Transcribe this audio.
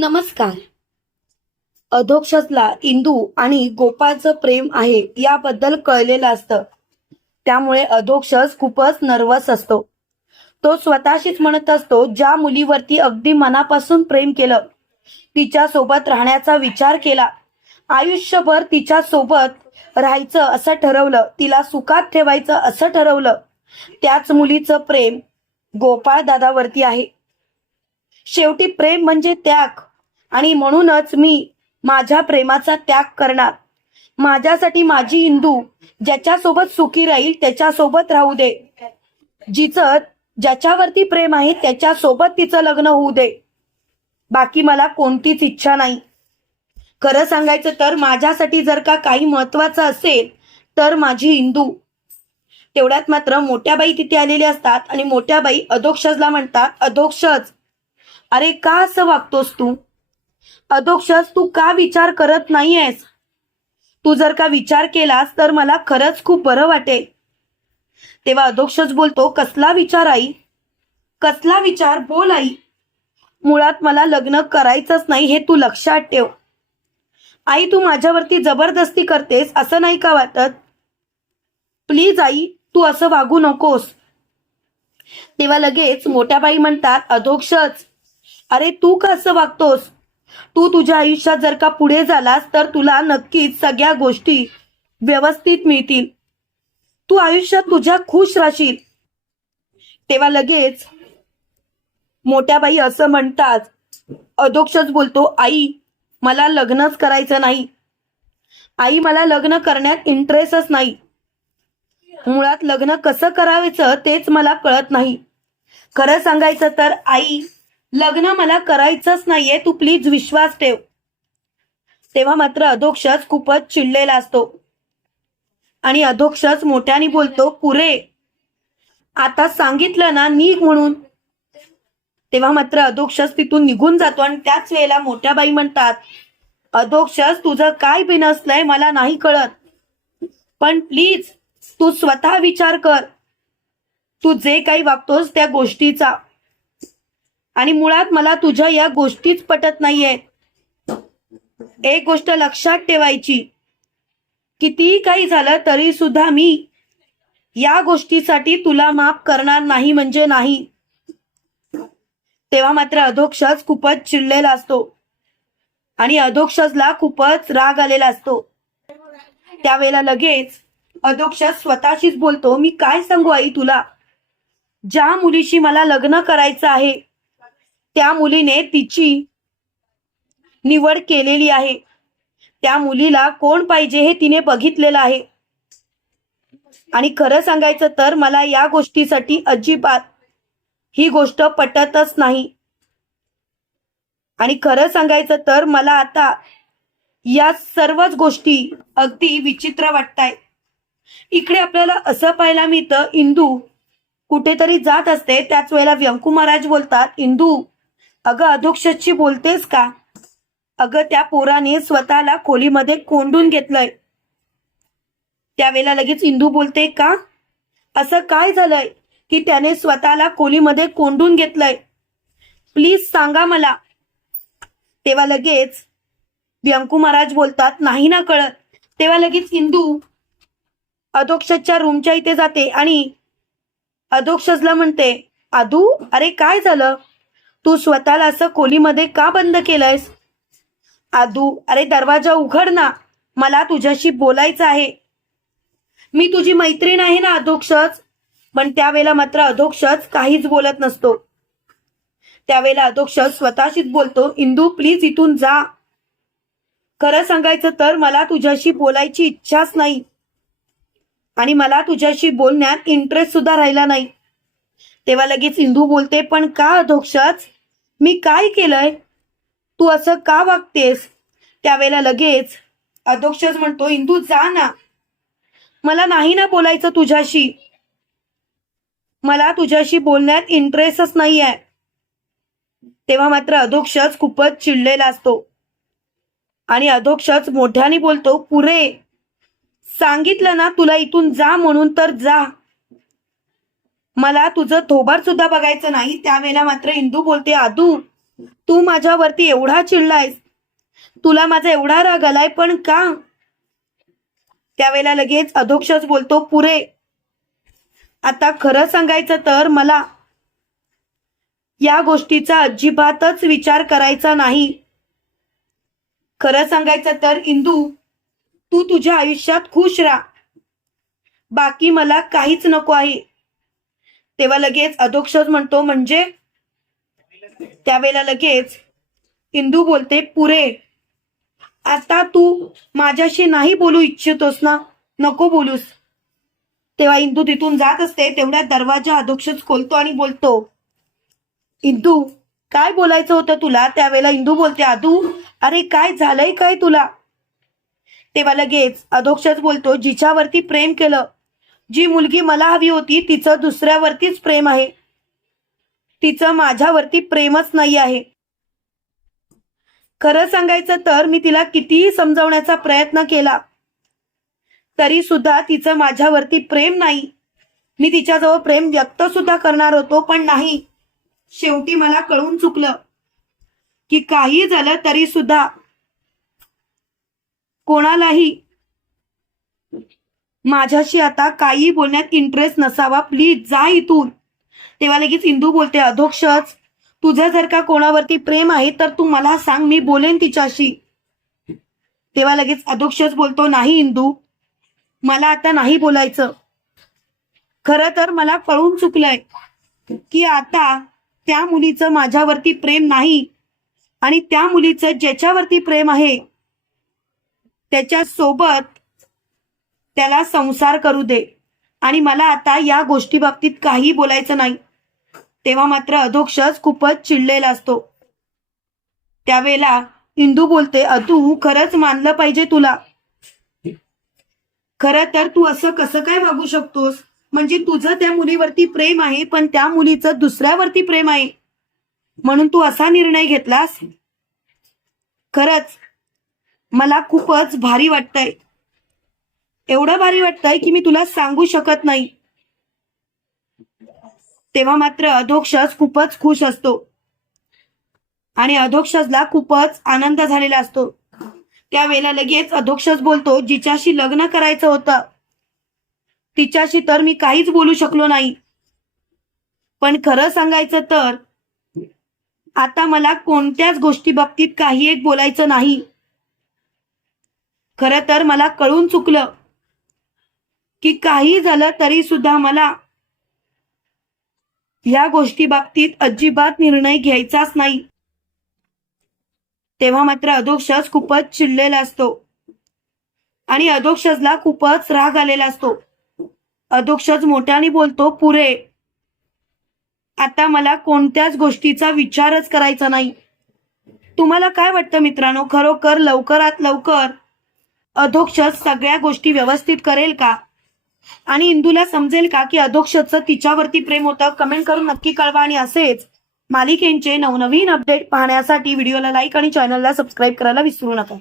नमस्कार. अधोक्षजला इंदू आणि गोपाळचं प्रेम आहे याबद्दल कळलेलं असतं. त्यामुळे अधोक्षज खूपच नर्वस असतो. तो स्वतःशीच म्हणत असतो, ज्या मुलीवरती अगदी मनापासून प्रेम केलं, तिच्या सोबत राहण्याचा विचार केला, आयुष्यभर तिच्या सोबत राहायचं असं ठरवलं, तिला सुखात ठेवायचं असं ठरवलं, त्याच मुलीचं प्रेम गोपाळ दादावरती आहे. शेवटी प्रेम म्हणजे त्याग, आणि म्हणूनच मी माझ्या प्रेमाचा त्याग करणार. माझ्यासाठी माझी इंदू ज्याच्यासोबत सुखी राहील त्याच्यासोबत राहू दे. जिचं ज्याच्यावरती प्रेम आहे त्याच्यासोबत तिचं लग्न होऊ दे. बाकी मला कोणतीच इच्छा नाही. खरं सांगायचं तर माझ्यासाठी जर का काही महत्वाचं असेल तर माझी इंदू. तेवढ्यात मात्र मोठ्याबाई तिथे आलेले असतात आणि मोठ्याबाई अधोक्षजला म्हणतात, अधोक्षज, अरे का असं वागतोस तू? अधोक्षज, तू का विचार करत नाहीयेस? तू जर का विचार केलास तर मला खरंच खूप बरं वाटेल. तेव्हा अधोक्षज बोलतो, कसला विचार आई? कसला विचार? बोल आई. मुळात मला लग्न करायचंच नाही हे तू लक्षात ठेव. आई, तू माझ्यावरती जबरदस्ती करतेस असं नाही का वाटत? प्लीज आई, तू असं वागू नकोस. तेव्हा लगेच मोठ्याबाई म्हणतात, अधोक्षज, अरे तू का असं वागतोस? तू तुझ्या आयुष्यात जर का पुढे झालास तर तुला नक्कीच सगळ्या गोष्टी व्यवस्थित मिळतील. तू आयुष्यात तुझ्या खुश राहशील. तेव्हा लगेच मोठ्याबाई असं म्हणतात. अधोक्षज बोलतो, आई, मला लग्नच करायचं नाही. आई, मला लग्न करण्यात इंटरेस्टच नाही. मुळात लग्न कसं करायचं तेच मला कळत नाही. खरं सांगायचं तर आई, लग्न मला करायचंच नाहीये, तू प्लीज विश्वास ठेव. तेव्हा मात्र अधोक्षज खूपच चिडलेला असतो आणि अधोक्षज मोठ्याने बोलतो, पुरे, आता सांगितलं ना निघ म्हणून. तेव्हा मात्र अधोक्षज तिथून निघून जातो आणि त्याच वेळेला मोठ्याबाई म्हणतात, अधोक्षज, तुझं काय बिनसलंय मला नाही कळत, पण प्लीज तू स्वतः विचार कर. तू जे काही वागतोस त्या गोष्टीचा, आणि मुळात मला तुझ्या या गोष्टीच पटत नाहीये. एक गोष्ट लक्षात ठेवायची, कितीही काही झालं तरी सुद्धा मी या गोष्टीसाठी तुला माफ करणार नाही म्हणजे नाही. तेव्हा मात्र अधोक्षज खूपच चिडलेला असतो आणि अधोक्षजला खूपच राग आलेला असतो. त्यावेळेला लगेच अधोक्षज स्वतःशीच बोलतो, मी काय सांगू आई तुला? ज्या मुलीशी मला लग्न करायचं आहे त्या मुलीने तिची निवड केलेली आहे. त्या मुलीला कोण पाहिजे हे तिने बघितलेलं आहे. आणि खरं सांगायचं तर मला या गोष्टीसाठी अजिबात ही गोष्ट पटतच नाही. आणि खरं सांगायचं तर मला आता या सर्वच गोष्टी अगदी विचित्र वाटताय. इकडे आपल्याला असं पाहायला मिळतं, इंदू कुठेतरी जात असते. त्याच वेळेला व्यंकू महाराज बोलतात, इंदू, अगं अधोक्षजशी बोलतेस का? अगं त्या पोराने स्वतःला खोलीमध्ये कोंडून घेतलंय. त्यावेळेला लगेच इंदू बोलते, का? असं काय झालंय की त्याने स्वतःला खोलीमध्ये कोंडून घेतलंय? प्लीज सांगा मला. तेव्हा लगेच व्यंकू महाराज बोलतात, नाही ना कळत. तेव्हा लगेच इंदू अधोक्षजच्या रूमच्या इथे जाते आणि अधोक्षजला म्हणते, आदू, अरे काय झालं? तू स्वतःला असं खोलीमध्ये का बंद केलंयस? आदू, अरे दरवाजा उघड ना, मला तुझ्याशी बोलायचं आहे. मी तुझी मैत्रीण आहे ना अधोक्षज. पण त्यावेळेला मात्र अधोक्षज काहीच बोलत नसतो. त्यावेळेला अधोक्षज स्वतःशीच बोलतो, इंदू प्लीज इथून जा. खरं सांगायचं तर मला तुझ्याशी बोलायची इच्छाच नाही आणि मला तुझ्याशी बोलण्यात इंटरेस्ट सुद्धा राहिला नाही. तेव्हा लगेच इंदू बोलते, पण का अधोक्षज? मी काय केलंय? तू असं का वागतेस? त्यावेळेला लगेच अधोक्षज म्हणतो, इंदू जा ना, मला नाही ना बोलायचं तुझ्याशी. मला तुझ्याशी बोलण्यात इंटरेस्टच नाही आहे. तेव्हा मात्र अधोक्षज खूपच चिडलेला असतो आणि अधोक्षज मोठ्याने बोलतो, पुरे, सांगितलं ना तुला इथून जा म्हणून, तर जा. मला तुझं थोबाड सुद्धा बघायचं नाही. त्यावेळेला मात्र इंदू बोलते, आदू, तू माझ्यावरती एवढा चिडलायस, तुला माझा एवढा राग आलाय, पण का? त्यावेळेला लगेच अधोक्षज बोलतो, पुरे. आता खरं सांगायचं तर मला या गोष्टीचा अजिबातच विचार करायचा नाही. खरं सांगायचं तर इंदू, तू तुझ्या आयुष्यात खुश राहा, बाकी मला काहीच नको आहे. तेव्हा लगेच अधोक्षज म्हणतो, म्हणजे? त्यावेळेला लगेच इंदू बोलते, पुरे. आता तू माझ्याशी नाही बोलू इच्छितोस ना, नको बोलूस. तेव्हा इंदू तिथून जात असते, तेवढ्या दरवाजा अधोक्षज खोलतो आणि बोलतो, इंदू काय बोलायचं होतं तुला? त्यावेळेला इंदू बोलते, आदू अरे काय झालंय काय तुला? तेव्हा लगेच अधोक्षज बोलतो, जिच्यावरती प्रेम केलं, जी मुलगी मला हवी होती, तिचं दुसऱ्यावरतीच प्रेम आहे, तिचं माझ्यावरती प्रेमच नाही आहे. खरं सांगायचं तर मी तिला कितीही समजावण्याचा प्रयत्न केला, तरी सुद्धा तिचं माझ्यावरती प्रेम नाही. मी तिच्याजवळ प्रेम व्यक्त सुद्धा करणार होतो, पण नाही. शेवटी मला कळून चुकलं की काही झालं तरी सुद्धा कोणालाही माझ्याशी आता काही बोलण्यात इंटरेस्ट नसावा. प्लीज जा इथून. तेव्हा लगेच इंदू बोलते, अधोक्षज तुझं जर का कोणावरती प्रेम आहे तर तू मला सांग, मी बोलेन तिच्याशी. तेव्हा लगेच अधोक्षज बोलतो, नाही इंदू, मला आता नाही बोलायचं. खरं तर मला कळून चुकलंय की आता त्या मुलीचं माझ्यावरती प्रेम नाही, आणि त्या मुलीचं ज्याच्यावरती प्रेम आहे त्याच्या सोबत त्याला संसार करू दे, आणि मला आता या गोष्टी बाबतीत काही बोलायचं नाही. तेव्हा मात्र अधोक्षज खूपच चिडलेला असतो. त्यावेळेला इंदू बोलते, अदू खरंच मानलं पाहिजे तुला. खरं तर तू असं कसं काय वागू शकतोस? म्हणजे तुझं त्या मुलीवरती प्रेम आहे, पण त्या मुलीचं दुसऱ्यावरती प्रेम आहे, म्हणून तू असा निर्णय घेतलास? खरंच मला खूपच भारी वाटतंय. एवढं भारी वाटतंय की मी तुला सांगू शकत नाही. तेव्हा मात्र अधोक्षज खूपच खुश असतो आणि अधोक्षजला खूपच आनंद झालेला असतो. त्यावेळेला लगेच अधोक्षज बोलतो, जिच्याशी लग्न करायचं होतं तिच्याशी तर मी काहीच बोलू शकलो नाही, पण खरं सांगायचं तर आता मला कोणत्याच गोष्टी बाबतीत काही एक बोलायचं नाही. खरं तर मला कळून चुकलं की काही झालं तरी सुद्धा मला या गोष्टी बाबतीत अजिबात निर्णय घ्यायचाच नाही. तेव्हा मात्र अधोक्षज खूपच चिडलेला असतो आणि अधोक्षजला खूपच राग आलेला असतो. अधोक्षज मोठ्याने बोलतो, पुरे. आता मला कोणत्याच गोष्टीचा विचारच करायचा नाही. तुम्हाला काय वाटतं मित्रांनो, खरोखर लवकरात लवकर अधोक्षज सगळ्या गोष्टी व्यवस्थित करेल का? आणि इंदूला समजेल का की अधोक्षजचं तिच्यावरती प्रेम होतं? कमेंट करून नक्की कळवा. आणि असेच मालिकेंचे नवनवीन अपडेट पाहण्यासाठी व्हिडिओला लाईक आणि चॅनलला सबस्क्राईब करायला विसरू नका.